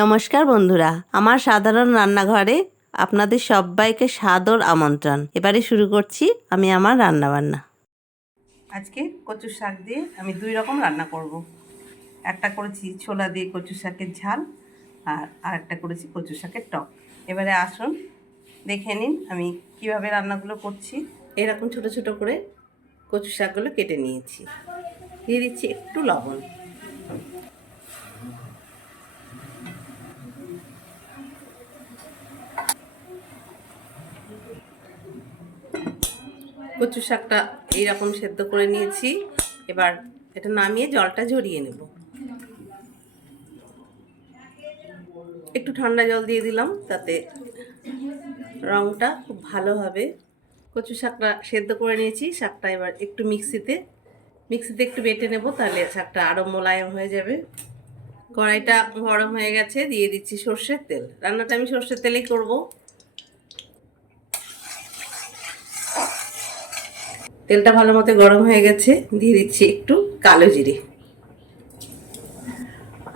নমস্কার বন্ধুরা, আমার সাধারণ রান্নাঘরে আপনাদের সবাইকে সাদর আমন্ত্রণ। এবারে শুরু করছি আমি আমার রান্নাবান্না। আজকে কচু শাক দিয়ে আমি দুই রকম রান্না করব। একটা করেছি ছোলা দিয়ে কচু শাকের ঝাল আর আরেকটা করেছি কচু শাকের টক। এবারে আসুন, দেখে নিন আমি কীভাবে রান্নাগুলো করছি। এরকম ছোট ছোট করে কচু শাকগুলো কেটে নিয়েছি। দিয়ে দিচ্ছি একটু লবণ। কচু শাকটা এইরকম সেদ্ধ করে নিয়েছি। এবার এটা নামিয়ে জলটা ঝরিয়ে নেব। একটু ঠান্ডা জল দিয়ে দিলাম তাতে রঙটা খুব ভালো হবে। কচু শাকটা সেদ্ধ করে নিয়েছি, শাকটা এবার একটু মিক্সিতে মিক্সিতে একটু বেটে নেব তাহলে শাকটা আরও মোলায়েম হয়ে যাবে। কড়াইটা গরম হয়ে গেছে, দিয়ে দিচ্ছি সর্ষের তেল। রান্নাটা আমি সর্ষের তেলেই করব। তেলটা ভালো মতো গরম হয়ে গেছে, দিয়ে দিচ্ছি একটু কালো জিরে।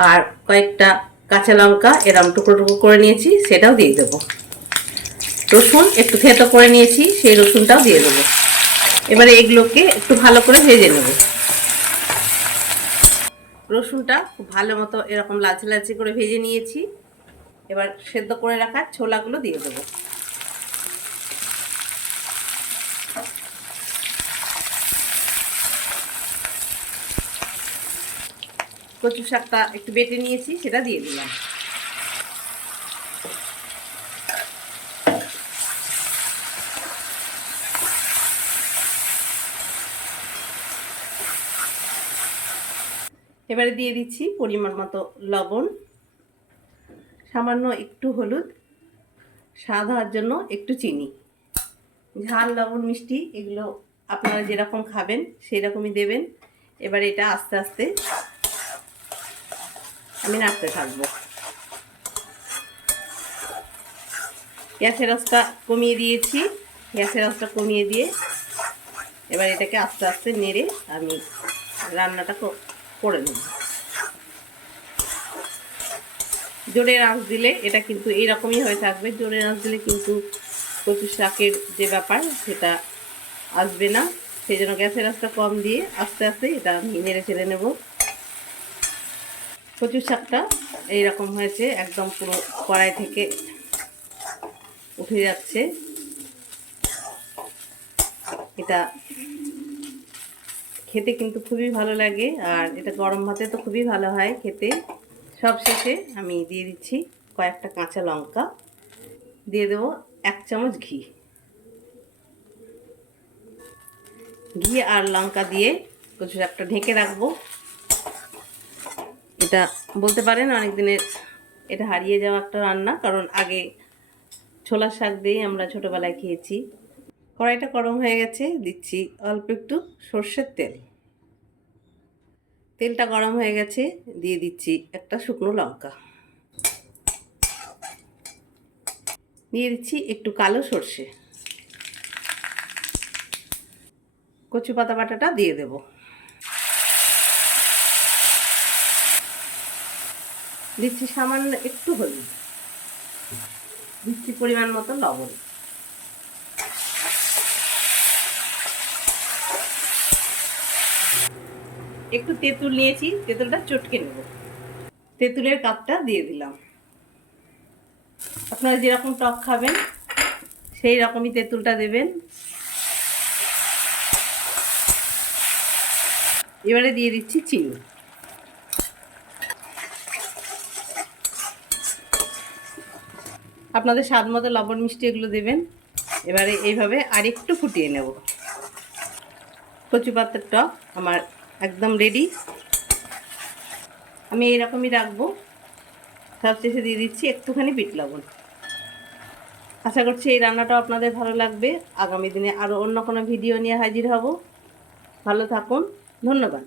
আর কয়েকটা কাঁচা লঙ্কা এরম টুকরো টুকরো করে নিয়েছি, সেটাও দিয়ে দেবো। রসুন একটু থেতো করে নিয়েছি, সেই রসুনটাও দিয়ে দেবো। এবারে এগুলোকে একটু ভালো করে ভেজে নেব। রসুনটা খুব ভালো মতো এরকম লালচে লালচে করে ভেজে নিয়েছি। এবার সেদ্ধ করে রাখা ছোলাগুলো দিয়ে দেবো। কচু শাকটা একটু বেটে নিয়েছি, সেটা দিয়ে দিলাম। এবারে দিয়ে দিচ্ছি পরিমাণ মতো লবণ, সামান্য একটু হলুদ, স্বাদ হওয়ার জন্য একটু চিনি। ঝাল, লবণ, মিষ্টি, এগুলো আপনারা যেরকম খাবেন সেই রকমই দেবেন। এবার এটা আস্তে আস্তে আমি নাড়তে থাকব। গ্যাসের রসটা কমিয়ে দিয়েছি। গ্যাসের রসটা কমিয়ে দিয়ে এবার এটাকে আস্তে আস্তে নেড়ে আমি রান্নাটা করে নেব। জোরের আঁচ দিলে এটা কিন্তু এইরকমই হয়ে থাকবে। জোরে আঁচ দিলে কিন্তু কচু শাকের যে ব্যাপার, সেটা আসবে না। সেই জন্য গ্যাসের আঁচটা কম দিয়ে আস্তে আস্তে এটা আমি নেড়ে চেড়ে নেব। কচু শাকটা এইরকম হয়েছে, একদম পুরো কড়াই থেকে উঠে যাচ্ছে। এটা খেতে কিন্তু খুবই ভালো লাগে, আর এটা গরম ভাতে তো খুবই ভালো হয় খেতে। সব শেষে আমি দিয়ে দিচ্ছি কয়েকটা কাঁচা লঙ্কা। দিয়ে দেবো এক চামচ ঘি। ঘি আর লঙ্কা দিয়ে কচু শাকটা ঢেকে রাখব। এটা বলতে পারেন অনেক দিনের এটা হারিয়ে যাওয়া একটা রান্না, কারণ আগে ছোলার শাক দিয়েই আমরা ছোটোবেলায় খেয়েছি। কড়াইটা গরম হয়ে গেছে, দিচ্ছি অল্প একটু সর্ষের তেল। তেলটা গরম হয়ে গেছে, দিয়ে দিচ্ছি একটা শুকনো লঙ্কা। দিয়ে দিচ্ছি একটু কালো সর্ষে। কচু পাতা বাটাটা দিয়ে দেবো। দিচ্ছি সামান্য একটু হলুদ। দিচ্ছি পরিমাণ মতো লবণ। একটু তেঁতুল নিয়েছি, তেঁতুলটা চটকে নেব। তেঁতুলের কাপটা দিয়ে দিলাম। আপনারা যেরকম টক খাবেন, সেই রকমই তেঁতুলটা দেবেন। এবারে দিয়ে দিচ্ছি চিনি। আপনাদের স্বাদ মতো লবণ মিষ্টি এগুলো দেবেন। এবারে এইভাবে আরেকটু ফুটিয়ে নেব। কচু পাতার টক আমার একদম রেডি আমি এইরকমই রাখব। সবশেষে দিয়ে দিচ্ছি একটুখানি বিট লবণ। আশা করছি এই রান্নাটা আপনাদের ভালো লাগবে। আগামী দিনে আরও অন্য কোনো ভিডিও নিয়ে হাজির হব। ভালো থাকুন। ধন্যবাদ।